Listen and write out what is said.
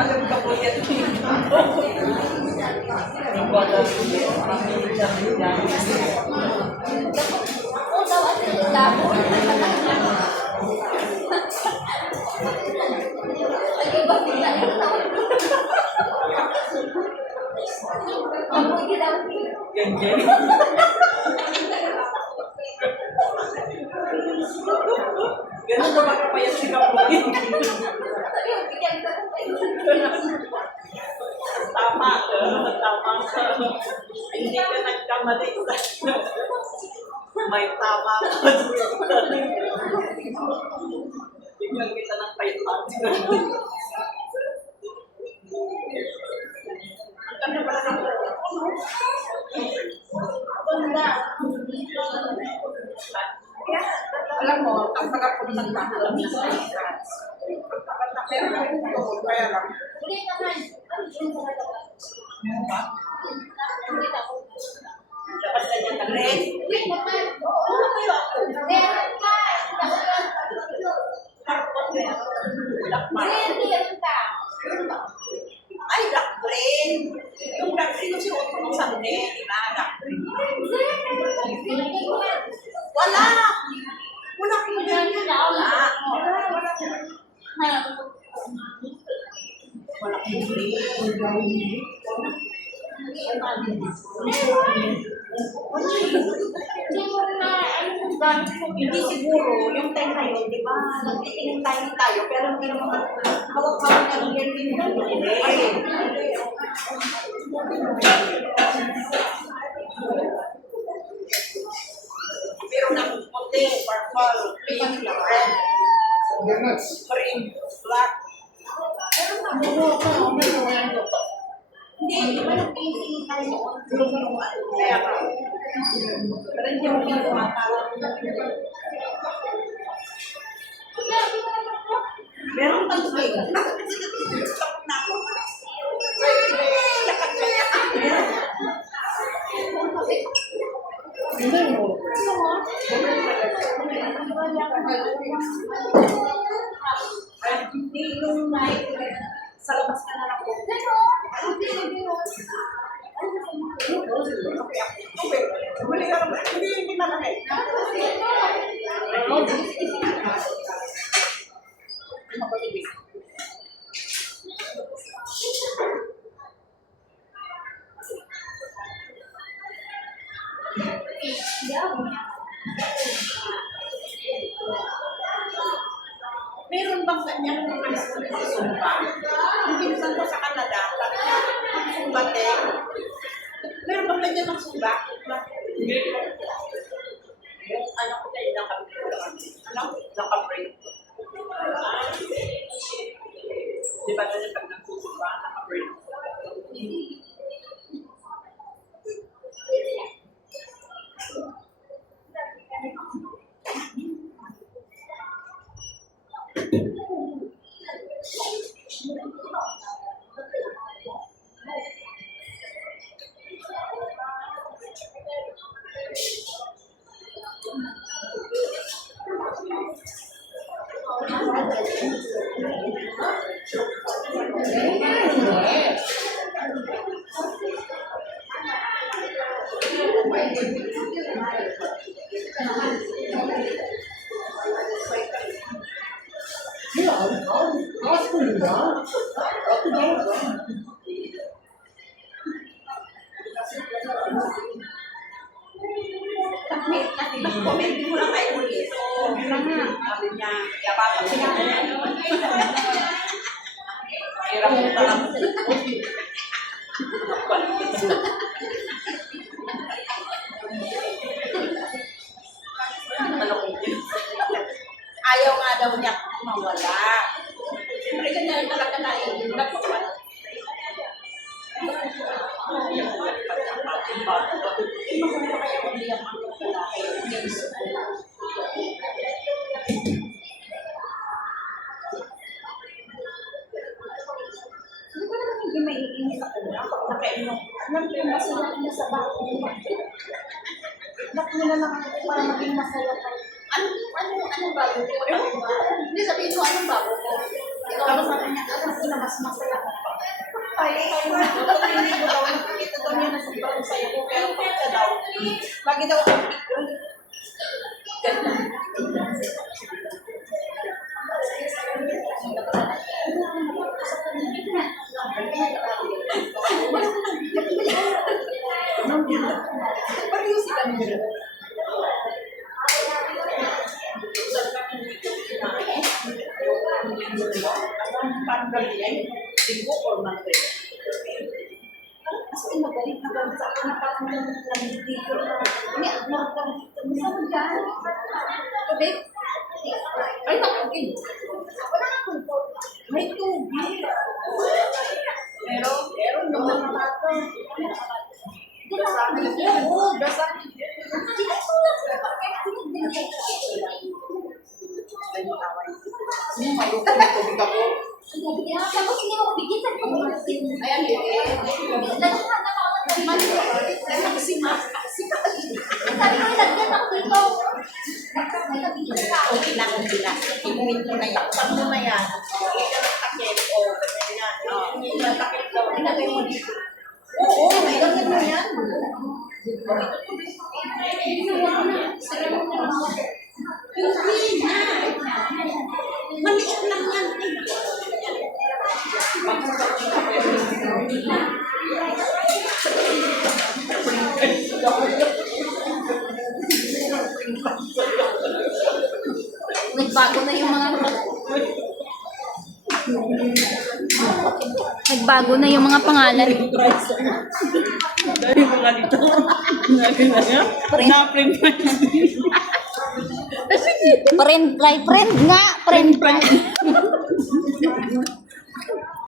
Alam ka po yan. Ganun na magpapayat si Kapoy. Tama ka. Hindi ka nagkamali. May tama ka. Bigyan kita ng payat. Ang ganda pala ng alam mo, ang pagkapunta ng alam na sa pero kung kaya lang. Meron ba? Dapat na dyan ng red. Ay, dark green. Yung dark green yung sinuot mo sa huli. Diba? Dark green. Wala kong ganyan. Wala kong green. Hindi siguro, yung time na yun, di ba? Nagtitingin tayo, pero hindi naman hawak-hawak na rin yung pero nakupunti, purple, pink, red, green, black. Hindi, di ba nag-painting tayo? Kaya ka. Pero hindi mo pinatumatawag. Meron pang swing. Stop na ako. Hindi yung night sa labas ka na lang po. Hindi malamig. Meron bang kanyang sumba? Hindi naman ko sa Canada. Sumba tech. Meron bang kanyang ng sumba? Hindi. Yung anak ko tayo nakabreak. Di ba na pag nagsusumba, nakabreak? Maganda kaya umiyak ang lalaki. Hindi ko naman hindi maiinis sa kanya pag nakainom. Alam ko yung masaya niya sa bago niya. Ba't mo na lang ako para maging masaya ka? Anong bago ko? Hindi sabihin ko anong bago ko. Ikaw ano sa kanya? Alam ko na mas masaya ka pa. Hindi ko daw nakikita daw niya na sobrang saya ko. Pero kung siya daw, lagi daw ako pareho sila nila. Linggo or Monday. Kasi magaling na ba sa akin na parang dito na ini ako kang saan yan? Tubig? Ay, nakagin. Wala akong may tubig. Meron yung mga bata. Dasahan. Oo, dasahan. Tubig ako. Tapos hindi mo bigyan sa Ayan, sabi ko, ilagyan ako dito. okay lang, hindi lang. I-wait mo na yan. Pag mo na yan, takip o yan. Takip daw. Ilagay mo dito. Oo, ilagay mo yan. Hindi na. Maliit lang yan. Nagbago na yung mga Nagbago na yung mga pangalan. Dari mga dito. Na-print pa Friend, fly friend nga, friend.